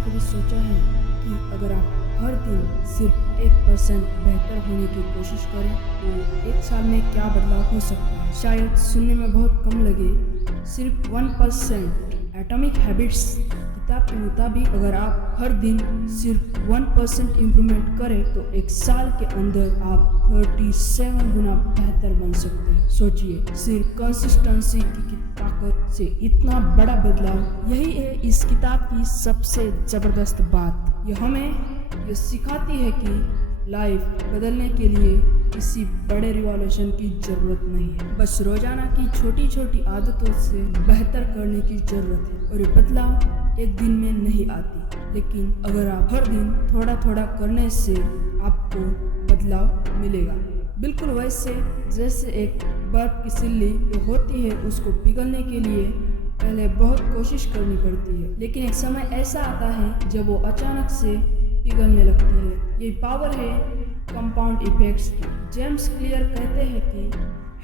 कभी सोचा है कि अगर आप हर दिन सिर्फ 1% बेहतर होने की कोशिश करें तो एक साल में क्या बदलाव हो सकता है? शायद सुनने में बहुत कम लगे, सिर्फ 1%। एटॉमिक हैबिट्स किताब के मुताबिक अगर आप हर दिन सिर्फ 1% इम्प्रूवमेंट करें तो एक साल के अंदर आप 37 गुना बेहतर बन सकते हैं। सोचिए, सिर्फ कंसिस्टेंसी की ताकत से इतना बड़ा बदलाव। यही है इस किताब की सबसे ज़बरदस्त बात। यह हमें ये सिखाती है कि लाइफ बदलने के लिए किसी बड़े रिवॉल्यूशन की ज़रूरत नहीं है, बस रोज़ाना की छोटी छोटी आदतों से बेहतर करने की ज़रूरत है। और ये बदलाव एक दिन में नहीं आती, लेकिन अगर आप हर दिन थोड़ा थोड़ा करने से आपको बदलाव मिलेगा। बिल्कुल वैसे जैसे एक बर्फ की सिल्ली जो होती है, उसको पिघलने के लिए पहले बहुत कोशिश करनी पड़ती है, लेकिन एक समय ऐसा आता है जब वो अचानक से पिघलने लगती है। यही पावर है कंपाउंड इफेक्ट्स की। जेम्स क्लियर कहते हैं कि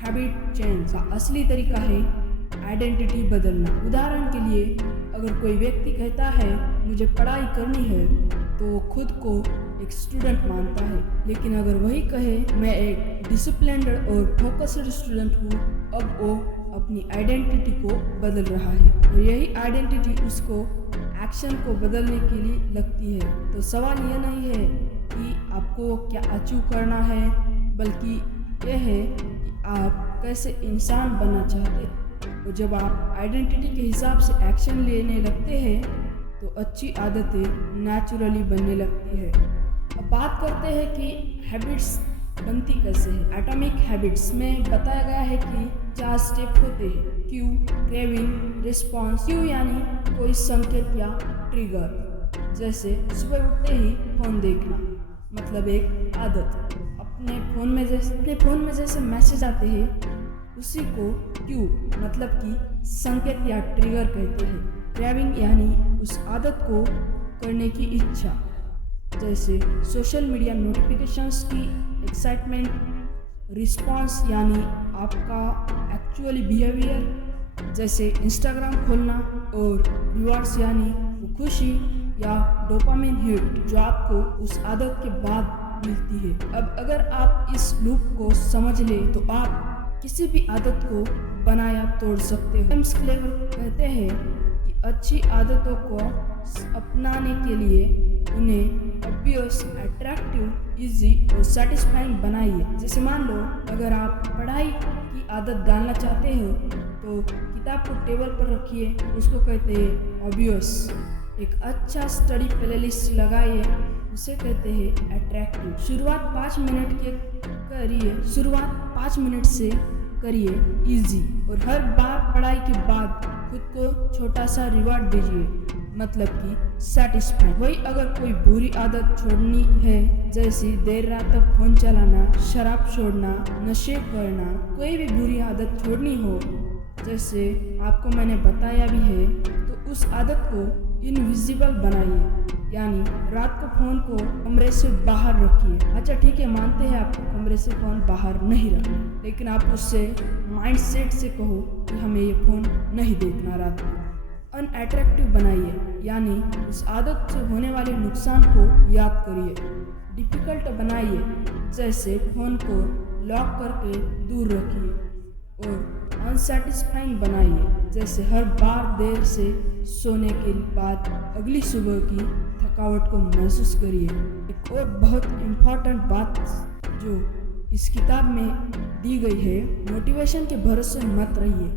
हैबिट चेंज का असली तरीका है आइडेंटिटी बदलना। उदाहरण के लिए, अगर कोई व्यक्ति कहता है मुझे पढ़ाई करनी है तो वो खुद को एक स्टूडेंट मानता है, लेकिन अगर वही कहे मैं एक डिसिप्लिन्ड और फोकस्ड स्टूडेंट हूँ, अब वो अपनी आइडेंटिटी को बदल रहा है और यही आइडेंटिटी उसको एक्शन को बदलने के लिए लगती है। तो सवाल यह नहीं है कि आपको क्या अचीव करना है, बल्कि यह है कि आप कैसे इंसान बनना चाहते हैं। और जब आप आइडेंटिटी के हिसाब से एक्शन लेने लगते हैं तो अच्छी आदतें नेचुरली बनने लगती है। अब बात करते हैं कि हैबिट्स बनती कैसे है। एटॉमिक हैबिट्स में बताया गया है कि 4 स्टेप होते हैं: क्यू, क्रेविंग, रिस्पॉन्स। क्यू यानी कोई संकेत या ट्रिगर, जैसे सुबह उठते ही फोन देखना, मतलब एक आदत। अपने फ़ोन में जैसे मैसेज आते हैं उसी को क्यू मतलब कि संकेत या ट्रिगर कहते हैं। क्रेविंग यानी उस आदत को करने की इच्छा, जैसे सोशल मीडिया नोटिफिकेशंस की एक्साइटमेंट। रिस्पॉन्स यानी आपका एक्चुअली बिहेवियर, जैसे इंस्टाग्राम खोलना। और रिवॉर्ड्स यानी वो खुशी या डोपामिन हिट जो आपको उस आदत के बाद मिलती है। अब अगर आप इस लूप को समझ लें तो आप किसी भी आदत को बनाया तोड़ सकते हो। जेम्स क्लियर कहते हैं कि अच्छी आदतों को अपनाने के लिए उन्हें ऑब्वियस, अट्रैक्टिव, इजी और सेटिस्फाइंग बनाइए। जैसे मान लो, अगर आप पढ़ाई की आदत डालना चाहते हो तो किताब को टेबल पर रखिए, उसको कहते हैं ऑब्वियस। एक अच्छा स्टडी प्लेलिस्ट लगाइए, उसे कहते हैं अट्रैक्टिव। शुरुआत 5 मिनट से करिए, इजी। और हर बार पढ़ाई के बाद खुद को छोटा सा रिवॉर्ड दीजिए, मतलब कि सेटिस्फाइड। वही अगर कोई बुरी आदत छोड़नी है, जैसे देर रात तक फोन चलाना, शराब छोड़ना, नशे करना, कोई भी बुरी आदत छोड़नी हो, जैसे आपको मैंने बताया भी है, तो उस आदत को इनविजिबल बनाइए, यानी रात को फ़ोन को कमरे से बाहर रखिए। अच्छा ठीक है, मानते हैं आपको कमरे से फ़ोन बाहर नहीं रखना, लेकिन आप उससे माइंडसेट से कहो कि हमें ये फ़ोन नहीं देखना रात को। अनअट्रैक्टिव बनाइए, यानी उस आदत से होने वाले नुकसान को याद करिए। डिफ़िकल्ट बनाइए, जैसे फ़ोन को लॉक करके दूर रखिए। और अनसेटिस्फाइंग बनाइए, जैसे हर बार देर से सोने के बाद अगली सुबह की थकावट को महसूस करिए। एक और बहुत इम्पॉर्टेंट बात जो इस किताब में दी गई है, मोटिवेशन के भरोसे मत रहिए,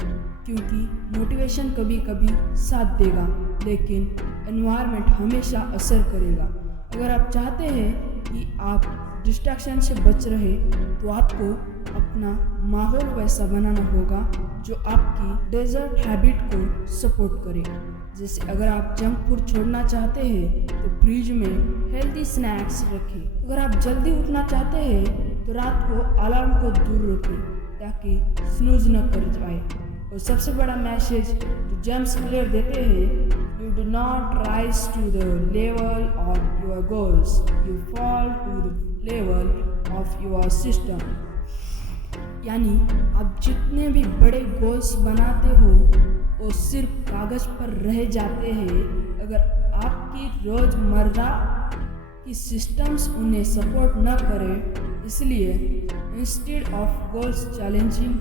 क्योंकि मोटिवेशन कभी कभी साथ देगा, लेकिन एनवायरनमेंट हमेशा असर करेगा। अगर आप चाहते हैं कि आप डिस्ट्रैक्शन से बच रहे तो आपको अपना माहौल वैसा बनाना होगा जो आपकी डेजर्ट हैबिट को सपोर्ट करे। जैसे अगर आप जंक फूड छोड़ना चाहते हैं तो फ्रिज में हेल्दी स्नैक्स रखें। अगर आप जल्दी उठना चाहते हैं तो रात को अलार्म को दूर रखें ताकि स्नूज न कर जाए। और सबसे बड़ा मैसेज जो जेम्स क्लियर देते हैं, you do not rise to the level of your goals, you fall to the level of your system. यानी आप जितने भी बड़े गोल्स बनाते हो वो सिर्फ कागज़ पर रह जाते हैं अगर आपकी रोज़मर्रा की सिस्टम्स उन्हें सपोर्ट न करें। इसलिए इंस्टेड ऑफ गोल्स चैलेंजिंग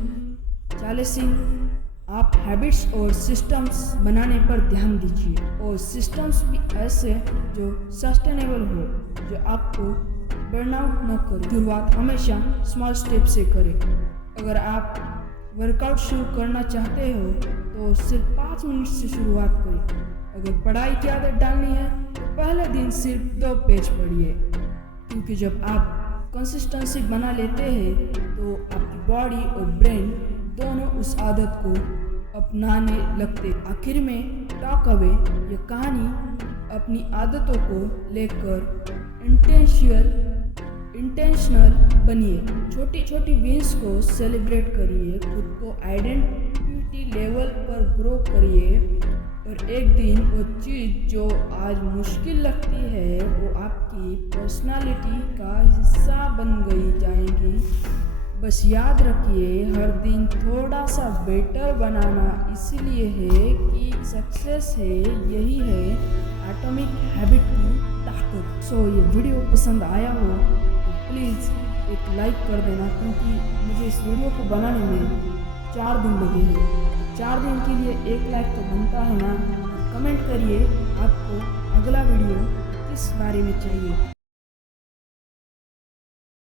आप हैबिट्स और सिस्टम्स बनाने पर ध्यान दीजिए, और सिस्टम्स भी ऐसे जो सस्टेनेबल हो, जो आपको बर्नआउट न करे। शुरुआत हमेशा स्मॉल स्टेप से करें। अगर आप वर्कआउट शुरू करना चाहते हो तो सिर्फ 5 मिनट से शुरुआत करें। अगर पढ़ाई की आदत डालनी है तो पहले दिन सिर्फ 2 पेज पढ़िए, क्योंकि जब आप कंसिस्टेंसी बना लेते हैं तो आपकी बॉडी और ब्रेन दोनों उस आदत को अपनाने लगते। आखिर में टॉक अवे ये कहानी अपनी आदतों को लेकर इंटेंशनल बनिए। छोटी छोटी विन्स को सेलिब्रेट करिए, खुद को आइडेंटिटी लेवल पर ग्रो करिए, और एक दिन वो चीज़ जो आज मुश्किल लगती है वो आपकी पर्सनालिटी का हिस्सा बन गई जाएगी। बस याद रखिए, हर दिन थोड़ा सा बेटर बनाना इसलिए है कि सक्सेस है, यही है एटॉमिक हैबिट की ताकत। सो ये वीडियो पसंद आया हो तो प्लीज़ एक लाइक कर देना, क्योंकि मुझे इस वीडियो को बनाने में 4 दिन लगे हैं। 4 दिन के लिए 1 लाइक तो बनता है ना। कमेंट करिए आपको अगला वीडियो किस बारे में चाहिए।